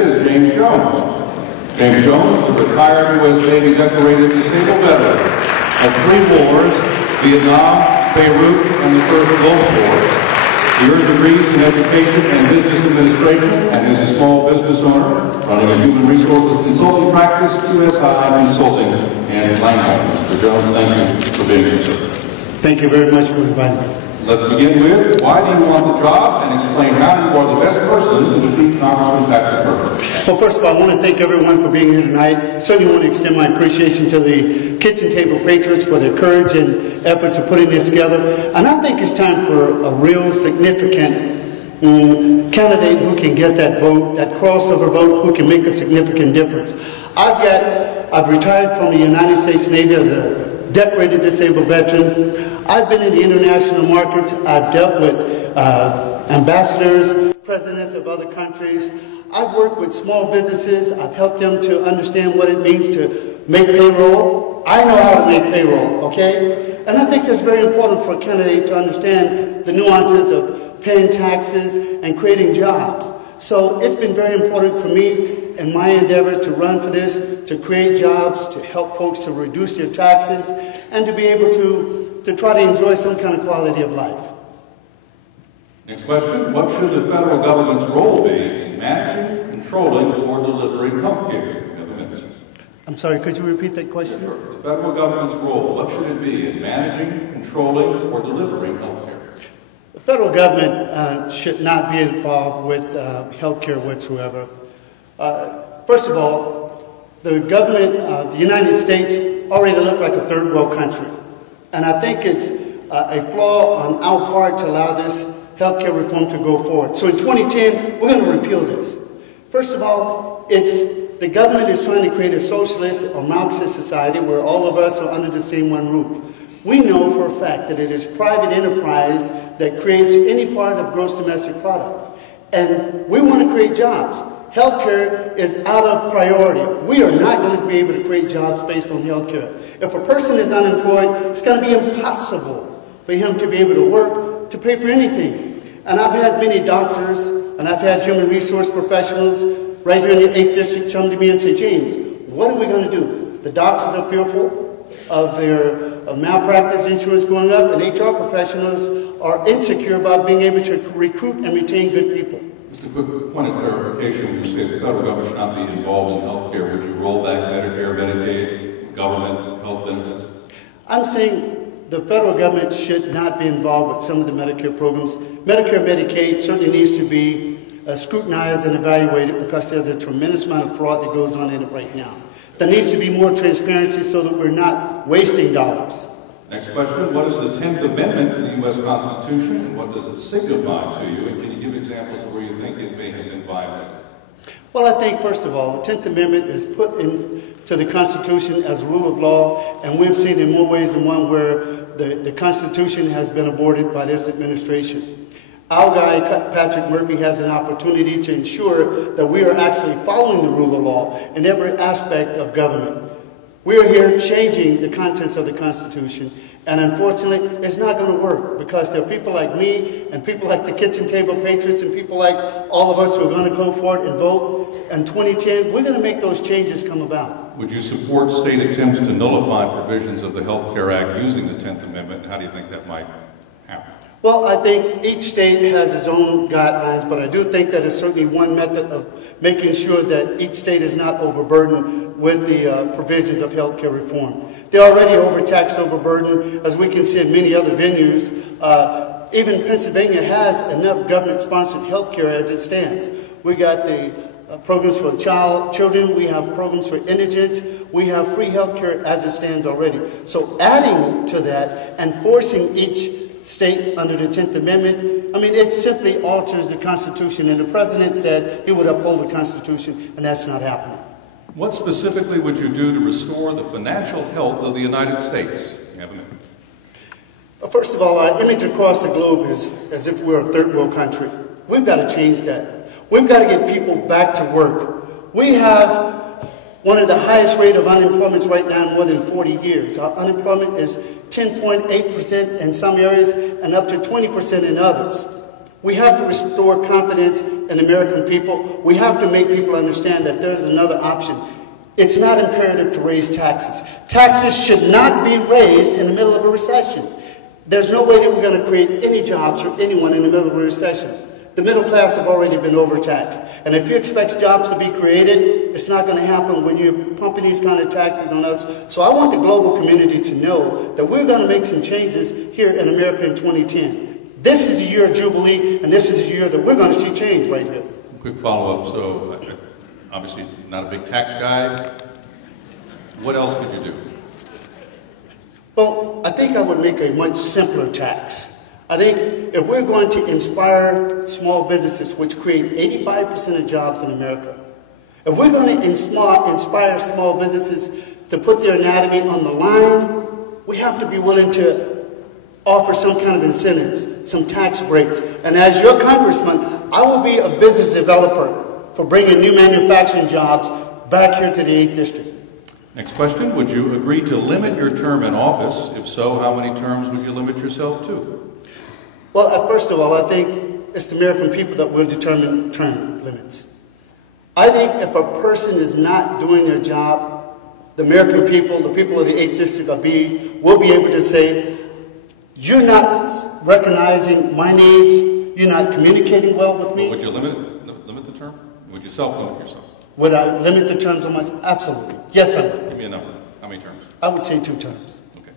Is James Jones. James Jones, a retired U.S. Navy decorated disabled veteran of 3 wars, Vietnam, Beirut, and the First Gulf War. He earned degrees in education and business administration and is a small business owner running a human resources consulting practice, USI Consulting and Langholm. Mr. Jones, thank you for being here, sir. Thank you very much for inviting me. Let's begin with, why do you want the job, and explain how you are the best person to defeat Congressman Patrick Murphy. Well, first of all, I want to thank everyone for being here tonight. Certainly want to extend my appreciation to the Kitchen Table Patriots for their courage and efforts of putting this together. And I think it's time for a real significant candidate who can get that vote, that crossover vote, who can make a significant difference. I've retired from the United States Navy as a decorated disabled veteran. I've been in the international markets. I've dealt with ambassadors, presidents of other countries. I've worked with small businesses. I've helped them to understand what it means to make payroll. I know how to make payroll, okay? And I think that's very important for a candidate to understand the nuances of paying taxes and creating jobs. So it's been very important for me in my endeavor to run for this, to create jobs, to help folks to reduce their taxes, and to be able to try to enjoy some kind of quality of life. Next question. What should the federal government's role be in managing, controlling, or delivering health care? I'm sorry, could you repeat that question? Yes, sure. The federal government's role, what should it be in managing, controlling, or delivering health care? The federal government should not be involved with health care whatsoever. First of all, the government, the United States, already look like a third world country. And I think it's a flaw on our part to allow this healthcare reform to go forward. So in 2010, we're going to repeal this. First of all, the government is trying to create a socialist or Marxist society where all of us are under the same one roof. We know for a fact that it is private enterprise that creates any part of gross domestic product. And we want to create jobs. Healthcare is out of priority. We are not going to be able to create jobs based on healthcare. If a person is unemployed, it's going to be impossible for him to be able to work, to pay for anything. And I've had many doctors, and I've had human resource professionals right here in the 8th District come to me and say, James, what are we going to do? The doctors are fearful of their malpractice insurance going up, and HR professionals are insecure about being able to recruit and retain good people. Just a quick point of clarification. When you say the federal government should not be involved in health care, would you roll back Medicare, Medicaid, government health benefits? I'm saying the federal government should not be involved with some of the Medicare programs. Medicare and Medicaid certainly needs to be scrutinized and evaluated because there's a tremendous amount of fraud that goes on in it right now. There needs to be more transparency so that we're not wasting dollars. Next question. What is the 10th Amendment to the U.S. Constitution, and what does it signify to you? And can you give examples of where you think it may have been violated? Well, I think, first of all, the 10th Amendment is put into the Constitution as a rule of law, and we've seen in more ways than one where the Constitution has been aborted by this administration. Our guy, Patrick Murphy, has an opportunity to ensure that we are actually following the rule of law in every aspect of government. We are here changing the contents of the Constitution, and unfortunately, it's not going to work because there are people like me and people like the Kitchen Table Patriots and people like all of us who are going to go for it and vote. In 2010, we're going to make those changes come about. Would you support state attempts to nullify provisions of the Health Care Act using the 10th Amendment? How do you think that might happen? Well, I think each state has its own guidelines, but I do think that is certainly one method of making sure that each state is not overburdened with the provisions of health care reform. They're already overtaxed, overburdened, as we can see in many other venues. Even Pennsylvania has enough government-sponsored health care as it stands. We got the programs for children, we have programs for indigents, we have free health care as it stands already. So adding to that and forcing each state under the 10th Amendment, I mean, it simply alters the Constitution, and the President said he would uphold the Constitution, and that's not happening. What specifically would you do to restore the financial health of the United States? First of all, our image across the globe is as if we're a third world country. We've got to change that. We've got to get people back to work. We have one of the highest rate of unemployment right now in more than 40 years. Our unemployment is 10.8% in some areas and up to 20% in others. We have to restore confidence in American people. We have to make people understand that there's another option. It's not imperative to raise taxes. Taxes should not be raised in the middle of a recession. There's no way that we're going to create any jobs for anyone in the middle of a recession. The middle class have already been overtaxed. And if you expect jobs to be created, it's not going to happen when you're pumping these kind of taxes on us. So I want the global community to know that we're going to make some changes here in America in 2010. This is a year of Jubilee, and this is a year that we're going to see change right here. Quick follow-up. So, obviously not a big tax guy. What else could you do? Well, I think I would make a much simpler tax. I think if we're going to inspire small businesses, which create 85% of jobs in America, if we're going to inspire small businesses to put their anatomy on the line, we have to be willing to offer some kind of incentives, some tax breaks. And as your congressman, I will be a business developer for bringing new manufacturing jobs back here to the 8th District. Next question. Would you agree to limit your term in office? If so, how many terms would you limit yourself to? Well, first of all, I think it's the American people that will determine term limits. I think if a person is not doing their job, the American people, the people of the 8th District will be able to say, you're not recognizing my needs, you're not communicating well with me. Well, would you limit the term? Would you self-limit yourself? Would I limit the terms of my... Absolutely. Yes, I would. Give me a number. How many terms? I would say 2 terms. Okay.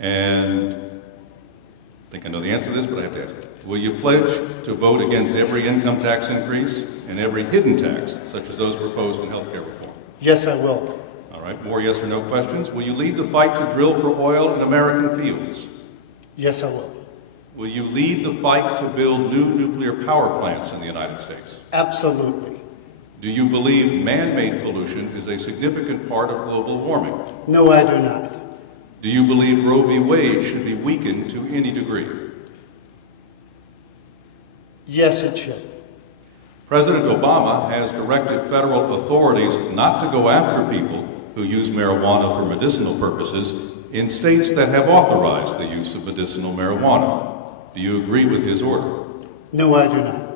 And I think I know the answer to this, but I have to ask it. Will you pledge to vote against every income tax increase and every hidden tax, such as those proposed in health care reform? Yes, I will. All right. More yes or no questions. Will you lead the fight to drill for oil in American fields? Yes, I will. Will you lead the fight to build new nuclear power plants in the United States? Absolutely. Do you believe man-made pollution is a significant part of global warming? No, I do not. Do you believe Roe v. Wade should be weakened to any degree? Yes, it should. President Obama has directed federal authorities not to go after people who use marijuana for medicinal purposes in states that have authorized the use of medicinal marijuana. Do you agree with his order? No, I do not.